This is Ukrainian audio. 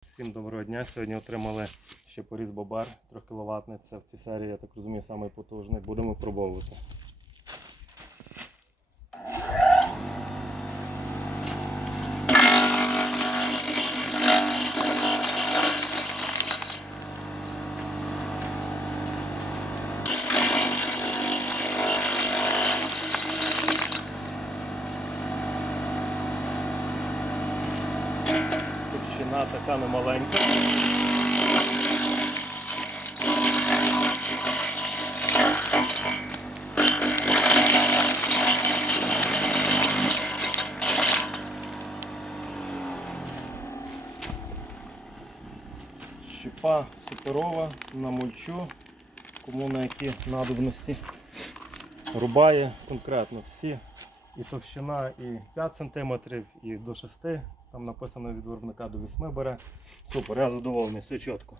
Всім доброго дня. Сьогодні отримали ще поріз бобар 3 кВт. Це в цій серії, я так розумію, найпотужний. Будемо пробовувати. Товщина така немаленька. Щепа суперова на мульчу, кому на які надобності. Рубає конкретно всі. І товщина і 5 см, і до 6 Там написано від виробника до 8 бере. Супер, я задоволений, все чітко.